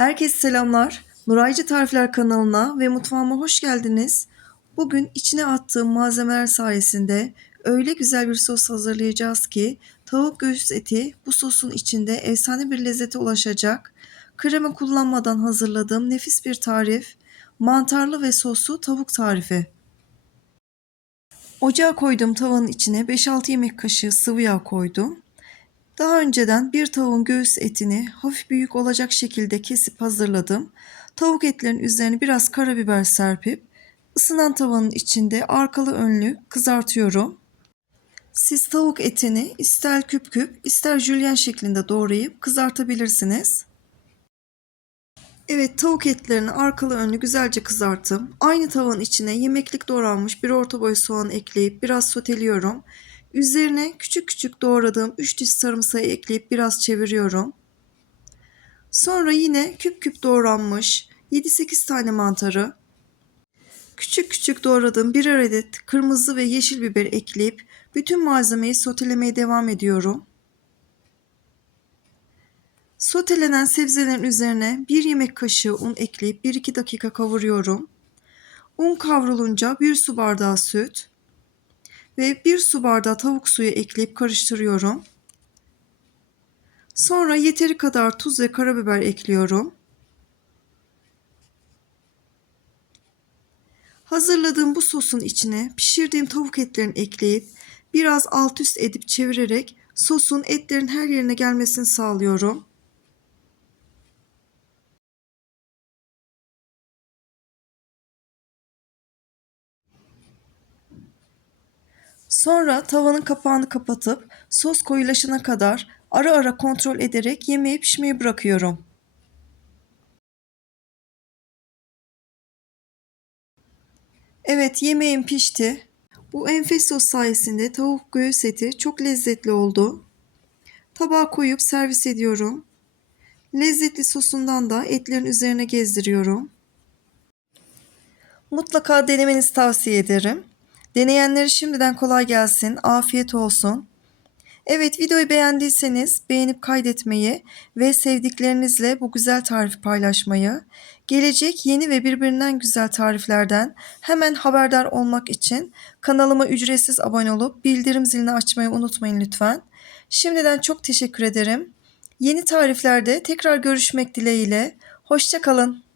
Herkese selamlar. Nuraycı Tarifler kanalına ve mutfağıma hoş geldiniz. Bugün içine attığım malzemeler sayesinde öyle güzel bir sos hazırlayacağız ki tavuk göğüs eti bu sosun içinde efsane bir lezzete ulaşacak. Krema kullanmadan hazırladığım nefis bir tarif. Mantarlı ve soslu tavuk tarifi. Ocağa koyduğum tavanın içine 5-6 yemek kaşığı sıvı yağ koydum. Daha önceden bir tavuğun göğüs etini hafif büyük olacak şekilde kesip hazırladım. Tavuk etlerin üzerine biraz karabiber serpip ısınan tavanın içinde arkalı önlü kızartıyorum. Siz tavuk etini ister küp küp ister jülyen şeklinde doğrayıp kızartabilirsiniz. Evet tavuk etlerini arkalı önlü güzelce kızarttım. Aynı tavanın içine yemeklik doğranmış bir orta boy soğan ekleyip biraz soteliyorum. Üzerine küçük küçük doğradığım 3 diş sarımsağı ekleyip biraz çeviriyorum. Sonra yine küp küp doğranmış 7-8 tane mantarı, küçük küçük doğradığım birer adet kırmızı ve yeşil biber ekleyip bütün malzemeyi sotelemeye devam ediyorum. Sotelenen sebzelerin üzerine 1 yemek kaşığı un ekleyip 1-2 dakika kavuruyorum. Un kavrulunca 1 su bardağı süt ve 1 su bardağı tavuk suyu ekleyip karıştırıyorum. Sonra yeteri kadar tuz ve karabiber ekliyorum. Hazırladığım bu sosun içine pişirdiğim tavuk etlerini ekleyip biraz alt üst edip çevirerek sosun etlerin her yerine gelmesini sağlıyorum. Sonra tavanın kapağını kapatıp sos koyulaşana kadar ara ara kontrol ederek yemeği pişmeye bırakıyorum. Evet yemeğim pişti. Bu enfes sos sayesinde tavuk göğüs eti çok lezzetli oldu. Tabağa koyup servis ediyorum. Lezzetli sosundan da etlerin üzerine gezdiriyorum. Mutlaka denemenizi tavsiye ederim. Deneyenlere şimdiden kolay gelsin, afiyet olsun. Evet videoyu beğendiyseniz beğenip kaydetmeyi ve sevdiklerinizle bu güzel tarifi paylaşmayı, gelecek yeni ve birbirinden güzel tariflerden hemen haberdar olmak için kanalıma ücretsiz abone olup bildirim zilini açmayı unutmayın lütfen. Şimdiden çok teşekkür ederim. Yeni tariflerde tekrar görüşmek dileğiyle. Hoşçakalın.